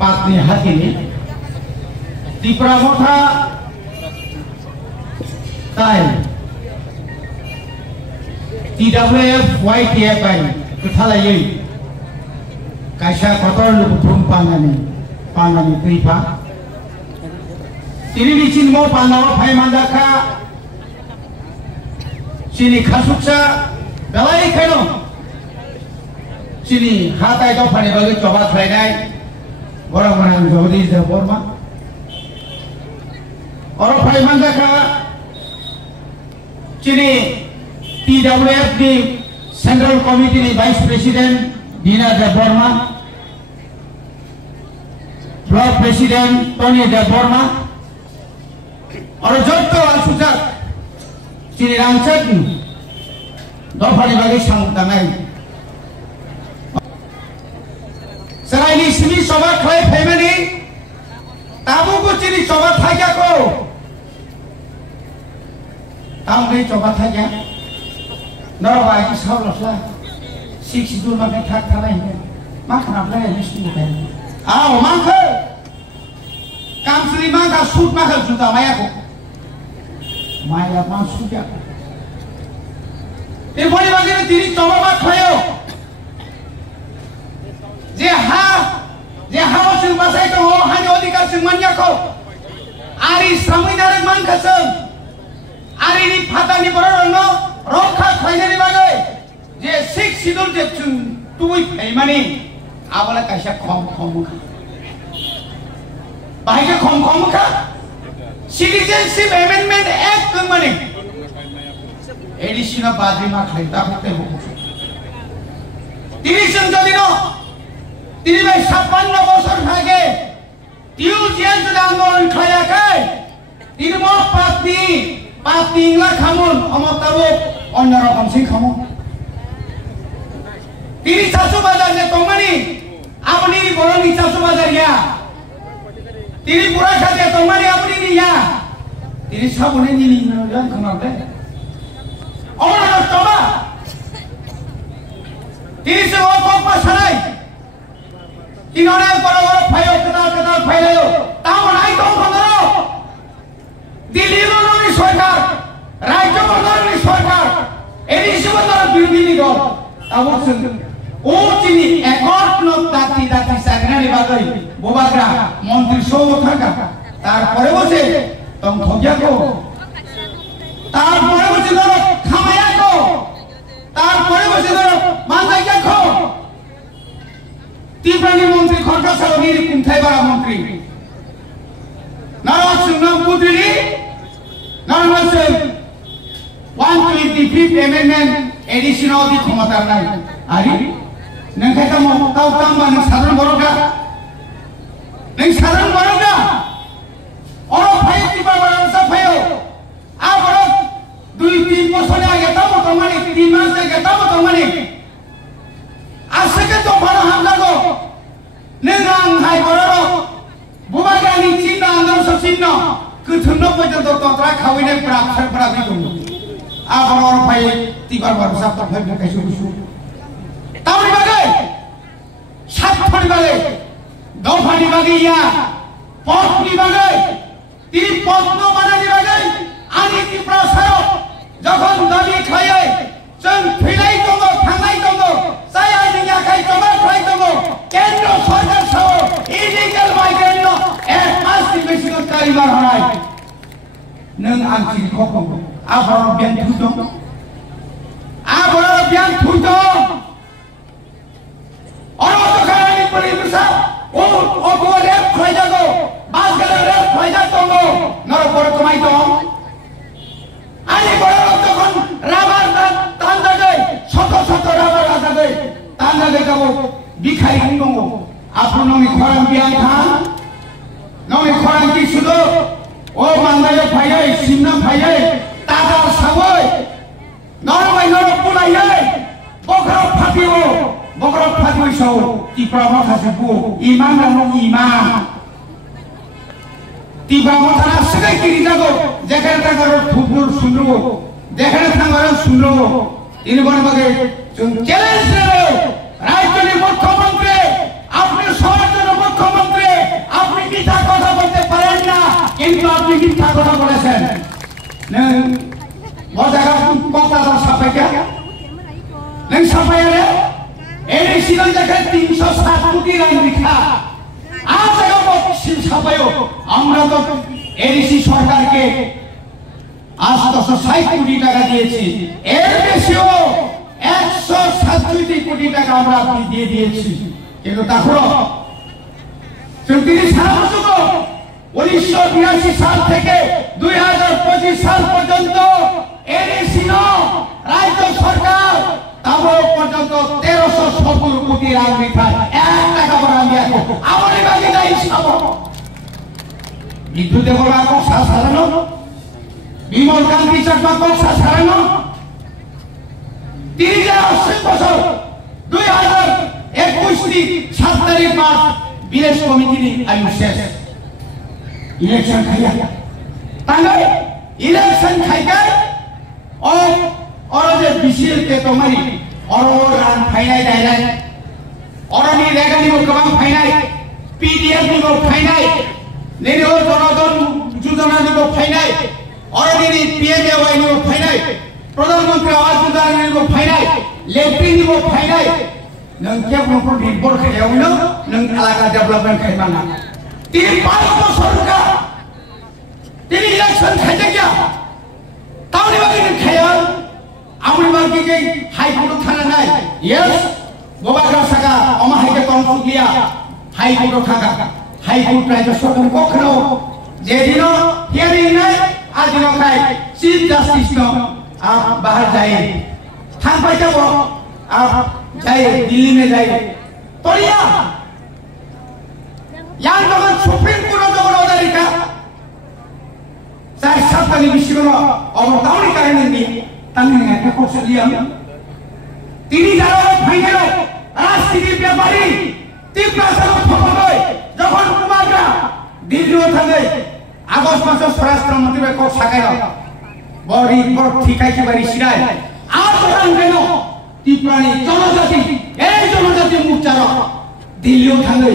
पातनी हाथीनी त्रिपुरा मथा ताई TWF YTF by कथालायै कायसा Qatar लुबुथुम पानानि दैफा तिरिनि चिनमो पानाव फायमानदाखा चिनि खासुकसा बेलाय खायनो चिनि हाथाय दफानि बागै चबा खायनाय बरमरां जौरि बर्मा और फायमानदाखा चिनि TWF नि सेंट्रल कमिटी नि vice president Dina Debbarma block president Tony Debbarma और जोतो आसुजाक चिनि रांचक दफानि बागै सामुतानाय सरायनि सिनि सभा खाय फैमानि ताबुको चिनि सभा थाग्याको तामगै सभा थाग्या नरबाय कि सावलसला सिक्स दुर माके थाक थानाय मा खालामलाय लिस्टिं बाय आव माखो कामसुनि माखा सुट माखो जुदा मायाको माया मा सुजा ए बडि बागेर तिनी चबा खायो जे हा जों बासाय दङ हानि अधिकार जों मानियाखौ आरि सामैनारै मानखासों आरिनि फादानि बरनो रखा खायनानि बागै जे सिक्स सिडुल जे जों तुइ फैमानि आबला कायसा खम बाहायके खम खा सिटिजेनशिप एमेंडमेंट एक्ट माने एडिशन बाद्रि मा खायता होते हो तिनि जों जदिनो तिनि भाई 56 বছর থাকে টিউ জিয়ান যদি আন্দোলন খায়াkai तिनि म पार्टी इंगला खामुन अमताबो अन्य रकम सिं खामुन तिनि चासु बाजार जे तंमानि आपनि बरनि चासु बाजार या तिनि पुरा खाजे तंमानि आपनि निया तिनि साबने निनि नजन खनादे अमर तबा तिनि से ओ पप्पा सराय तिनोने बरोबर फायो कदा फायलायो तामनाय दं खंदरो दिल्ली बंदरनि सरकार राज्य बंदरनि सरकार एनि सुबंदर बिरोधीनि दल ताबोसों ओ चिनि एकर्ट दाति सागनानि बागै बोबाग्रा मन्त्री सौ थाका तारपरे बसे तम थगियाको तारपरे बसे दर खामायाको तारपरे बसे दर मानजायाको त्रिपुरानि मन्त्री खर्का सालगिरि कुंथायबारा मन्त्री नारासिंह पुत्रिनि Narasimha 125th amendment edition of the क्षमता नाय आरि नोंखायथा ताव तामबा नों साधारण बर'गा अर फाय तिबा बारसा फायो आ बर 2-3 বছর আগে তাও তোমানি 3 মাস আগে তাও তোমানি আজকে তো বড় হামলাগো नों हाय बर'रो बुबागानि चिन्ह आंदोलन चिन्ह गोथोनो पର୍ଯ୍যন্ত तंत्रा खावैनाय प्राफोरा दं आ बर' फाय तिबा बारसा फाय खायसो गुसु तावनि बागै सातफोरनि बागै दफानि बागै या पथनि बागै तिनि पथन मानानि बागै आनि त्रिपुरा सायाव যখন दाबि खायै जों फैनाय दङ थांनाय दङ जाय आंनि आखाइ जमा खाय दङ केन्द्र सरकार साव इलिगेल माइग्रेन्ट एक मासनि बेसिनाव कारिबार होनाय नों आं चिखौ आबर बियान थुदों अरदखानि परिबसा ओ अगोरे फायदागो बासगारे फायदा दङ नरबर कमाय दं आनि बर'र तखन राबार तानजागै शत राबार आजागै तानजागै गाबो बिखाय दङ आपननि खरां बियान थां ननि खरां कि सुदो ओ मांगाय फायै सिमना फायै ताजा साबै नरबाय नर पुलायै बखरा फातियो सौ त्रिपुरा माखासे बु इमान नाम इमान त्रिपुरा माखाना सिगाय गिरि जागो जेखाने थांगारो फुटबल सुन्द्रु जेखाने थांगारो सुन्द्रु इनि बागै जों চ্যালেঞ্জ রাজ্যের মুখ্যমন্ত্রী আপনি সরকারের মুখ্যমন্ত্রী কিন্তু আপনি মিথ্যা কথা বলেছেন কক্সবাজার সাফাইকে সাফাইয়ারে এই সিজন দেখে 307 কোটি রান লিখা আজ সাফাইও আমরা তো এডিসি সরকারকে 860 কোটি টাকা দিয়েছি এর বেশিও 167 কোটি টাকা আমরা দিয়ে দিয়েছি কিন্তু তারপর তিনি সারা বছর 1982 সাল থেকে 2025 সাল পর্যন্ত এডিসি রাজ্য সরকার তারপর পর্যন্ত 1370 কোটি রান লিখা 1 টাকা বড় আমি আমার বাকি নাই সব বিদ্যুৎ দেবরা কক্সা সারানো বিমল কান্তি চাকমা কক্সা সারানো 30 বছর 2021 7 তারিখ মার্চ বিদেশ কমিটির আয়ু শেষ ইলেকশন খাইয়া তাহলে ইলেকশন খাইকা और जे बीसीएल के तोमारी और रान फाइनाल डायरेक्ट और नि लेगा नि गोबां फाइनाल पीडीएफ नि गो फाइनाल नेनि ओ जनगण योजना नि गो फाइनाल और नि पीएमएवाई नि गो फाइनाल प्रधानमंत्री आवास योजना नि गो फाइनाल लेफ्टी नि गो फाइनाल नों के बुंखौ रिपोर्ट खायावनो नों आलागा डेभलपमेंट खायमाना 5 বছর का তিনি ইলেকশন খাইতে গিয়া তাওনি বাকি খায়াল আমরি বাকি के हाई कोर्ट थाना নাই यस গোবাগা সাকা অমা হাইকে কনসুলিয়া হাই কোর্ট থাকা হাই কোর্ট রাজ্য সরকার কখনো যেদিন হিয়ারিং নাই আদিন খাই চিফ জাস্টিস নো आप बाहर जाइए थान पाई যাব आप जाइए दिल्ली में जाइए तोरिया यार जगह सुप्रीम कोर्ट जगह ओदारिका सार सातनी बिसिगनो अबतावनि कारणनि तांनि একটা কোর্স দিয়াম তিনি যারা ফাইনাল রাজনীতির ব্যাপারী তীব্রসার ফফলয় যখন কুমাররা দিল্লিও থাকে আগস্ট মাসে স্বরাষ্ট্রমন্ত্রী কোর্স সাকাইল বড়ি বড় ঠিকাইছে বাড়ি সিরাই আর তখন কেন তীব্রানি জনজাতি এই জনজাতি মুচার দিল্লিও থাকে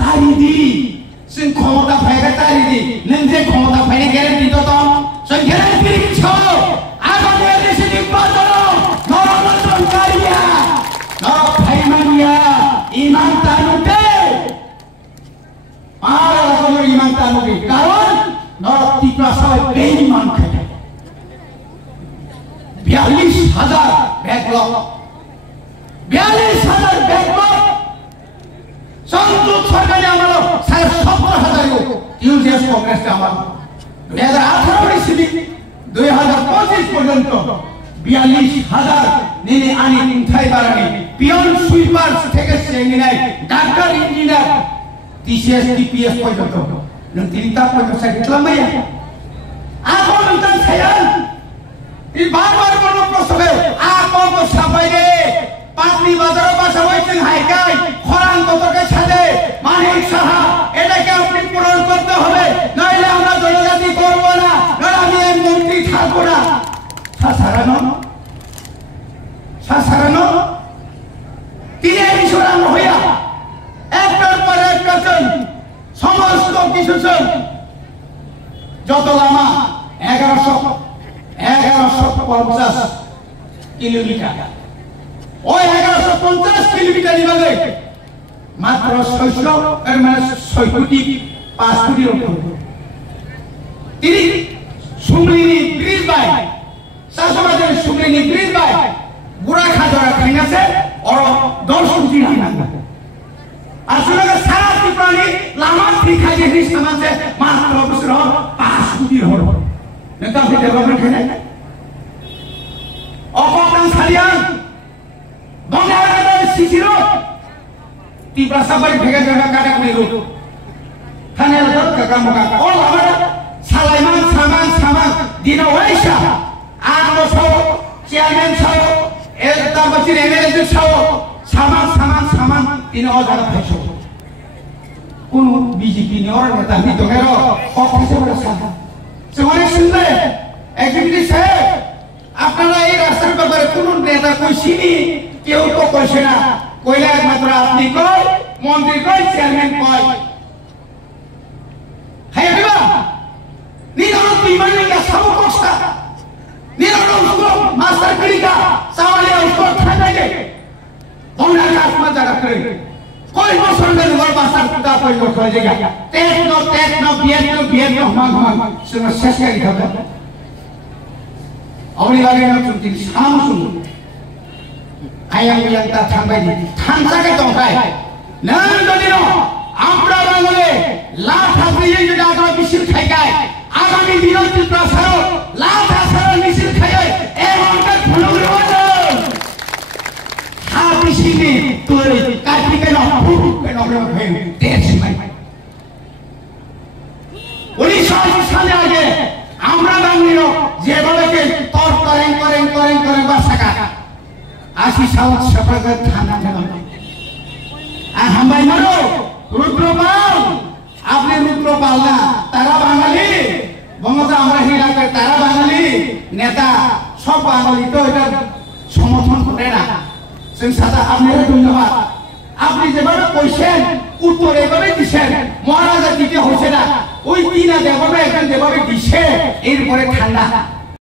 তারিদি जों क्षमता फायगा तारिदि नों जे क्षमता फायनो ग्यारेन्टि तो दं जों ग्यारेन्टि दिन्थियो आगामी एडिसि निर्बाचनाव नरनन्दनकारिया नरफाइमानिया इमान तानुते আর কোনো ইমান তানুকে কারণ নর ত্রিপুরাসায় বেঈমান খায় 42000 ব্যাকলগ 42000 ব্যাকলগ संयुक्त सरकार आमालो 17,000 यूजीएस कांग्रेस के आमालो 2018 से 2025 पर्यंत 42,000 नेने आनी इंथाई बारानी पियन सुइपार থেকে সেমিনাই ডাক্তার ইঞ্জিনিয়ার টিসিএস টিপিএস পর্যন্ত নং তিনটা পর্যন্ত সাইক্লামাইয়া আপন নতান ছায়ান এই বারবার কোন প্রশ্নে আপন সাফাই রে পাটনি বাজারের পাশে হইছেন হাইকাই খরান কতকে ছাদে মানিক সাহা এটাকে আপনি পূরণ করতে হবে নইলে আমরা জনজাতি করব না নইলে আমি এই মন্ত্রী থাকবো না সাসারানো তিনি এই সরান হইয়া একটার পর একটা সমস্ত কিছু যত লামা 1150 কিলোমিটার ওই 1150 কিলোমিটার নিবাগে মাত্র 600 মানে 6 কোটি 5 কোটি তিনি সুমলিনি ব্রিজ বাই শাসবাদের সুমলিনি ব্রিজ বাই বুড়া খাজরা খাইনাছে আর 10 কোটি টাকা আসলে সারা ত্রিপুরানি লামা ঠিকা যে সমাজে মাত্র বছর 5 কোটি হল নেতা ডেভেলপমেন্ট খাই অপকান সারিয়ান বঙ্গারার সিসিরো তীব্রা সাবাই ভেগে ভেগে কাটা করি রো থানেল কাকা মুকা অল আমরা সালাইমান সামান দিন ওয়াইসা আর বছর চেয়ারম্যান সাহেব এর তারপর এমএলএ সাহেব সামান দিন অজানা ভাইসো কোন বিজেপি নিয়র নেতা নি দগের অফিসে বড় সাহা সেখানে শুনলে এক্সিকিউটিভ সাহেব আপনারা এই রাস্তার ব্যাপারে কোন নেতা কইছিনি কেউ তো কইছে না কইলে একমাত্র আপনি কই মন্ত্রী কই চেয়ারম্যান কই হাইয়া দিবা जुटा परिवर्तन हो जाएगा टेक नो बियत नो हम जों सेस गारि थाबा अबनि बागै ना चुनथि साम सुन आयां बियांता थांबाय थांजागे दंखाय नों जदिनो आम्रा बांगले लाथा फैयै जुदा आगा बिसिर खायगाय आगामी दिनाव चित्रा सारो लाथा सारो बिसिर खायै एमनका फुलुरवानो हा बिसिनि तुरै काटिके न फुके न फै देशमाय उड़ीसा साले आगे आम्रा बांगलिनो जेबाबे तोर करें बासाका आसी साउथ सफागत थाना जगह हमारे मरो रुद्रपाल आपने रुद्रपाल ना तारा बांगाली बंगता हमरा हिला के तारा बांगाली नेता सब बांगाली तो इधर समर्थन करे ना जों सादा आपने धन्यवाद আপনি যেভাবে কইছেন উত্তর এভাবে দিছেন মহারাজা দিতে হইছে না ওই তিনা যেভাবে একজন যেভাবে দিছে এরপরে ঠান্ডা